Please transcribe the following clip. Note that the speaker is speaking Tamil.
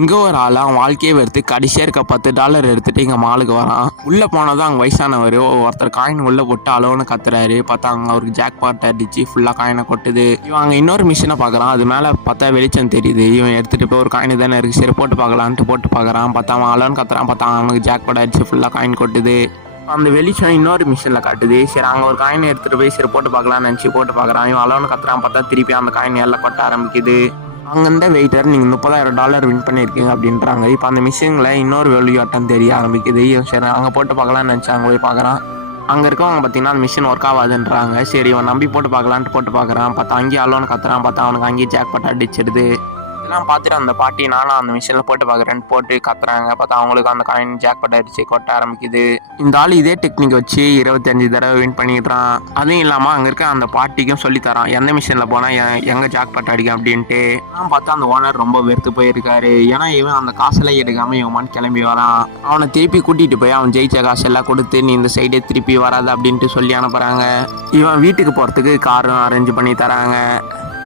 இங்கே ஒரு ஆள் அவன் வாழ்க்கையை வெறுத்து கடைசியாக இருக்க $10 எடுத்துகிட்டு இங்கே மாலுக்கு வரான். உள்ளே போனதும் அங்கே வயசானவர் ஒருத்தர் காயின் உள்ளே போட்டு அளவுன்னு கத்துறாரு. பார்த்தா அங்கே அவருக்கு ஜாக் பாட் அடிச்சு ஃபுல்லாக காயினை கொட்டுது. இவன் அங்கே இன்னொரு மிஷினை பார்க்குறான். அது மேலே பார்த்தா வெளிச்சம் தெரியுது. இவன் எடுத்துகிட்டு போய் ஒரு காயின் தானே இருக்குது, சரி போட்டு பார்க்கலான்ட்டு போட்டு பார்க்குறான். பார்த்தா அவன் அளவுன்னு கத்துறான். பார்த்தா அவனுக்கு ஜாக் பாட் அடிச்சு ஃபுல்லாக காயின் கொட்டுது. அந்த வெளிச்சம் இன்னொரு மிஷினில் காட்டுது. சரி அங்கே ஒரு காயினை எடுத்துகிட்டு போய் சரி போட்டு பார்க்கலான்னு நினச்சி போட்டு பார்க்குறான். இவன் அளவுன்னு கத்துறான். பார்த்தா திருப்பி அந்த காயின் எல்லாம் கொட்ட ஆரம்பிக்குது. அங்கேருந்த வெயிட்டர் நீங்கள் $30,000 வின் பண்ணியிருக்கீங்க அப்படின்றாங்க. இப்போ அந்த மிஷினில் இன்னொரு வெளியாட்டம் தெரிய ஆரம்பிக்குது. சரி அங்கே போட்டு பார்க்கலான்னு நினச்சி அங்கே போய் பார்க்குறான். அங்கே இருக்கவங்க பார்த்தீங்கன்னா அந்த மிஷின் ஒர்க் ஆகாதுன்றாங்க. சரி இவன் நம்பி போட்டு பார்க்கலான்ட்டு போட்டு பார்க்குறான். பார்த்தா அங்கேயே அலோன்னு கத்துறான். பார்த்தா அவனுக்கு அங்கேயே ஜாக் பாட் அடிச்சிடுது. இதெல்லாம் பார்த்துட்டு அந்த பாட்டி நானும் அந்த மிஷினில் போட்டு பார்க்குறேன்னு போட்டு கத்துறாங்க. பார்த்தா அவங்களுக்கு அந்த காயின் ஜாக் பாட் அடிச்சு கொட்ட ஆரம்பிக்குது. இந்த ஆள் இதே டெக்னிக் வச்சு 25 தடவை வின் பண்ணிடுறான். அதுவும் இல்லாமல் அங்கே இருக்க அந்த பாட்டிக்கும் சொல்லித்தரான் எந்த மிஷினில் போனால் எங்கே ஜாக் பாட் அடிக்கும் அப்படின்ட்டு. நான் பார்த்தா அந்த ஓனர் ரொம்ப வெறுத்து போயிருக்காரு. ஏன்னா இவன் அந்த காசெல்லாம் எடுக்காமல் இவன் கிளம்பி வரான். அவனை திருப்பி கூட்டிகிட்டு போய் அவன் ஜெயிச்ச காசெல்லாம் கொடுத்து நீ இந்த சைடே திருப்பி வராது அப்படின்ட்டு சொல்லி அனுப்புகிறாங்க. இவன் வீட்டுக்கு போகிறதுக்கு காரும் அரேஞ்ச் பண்ணி தராங்க.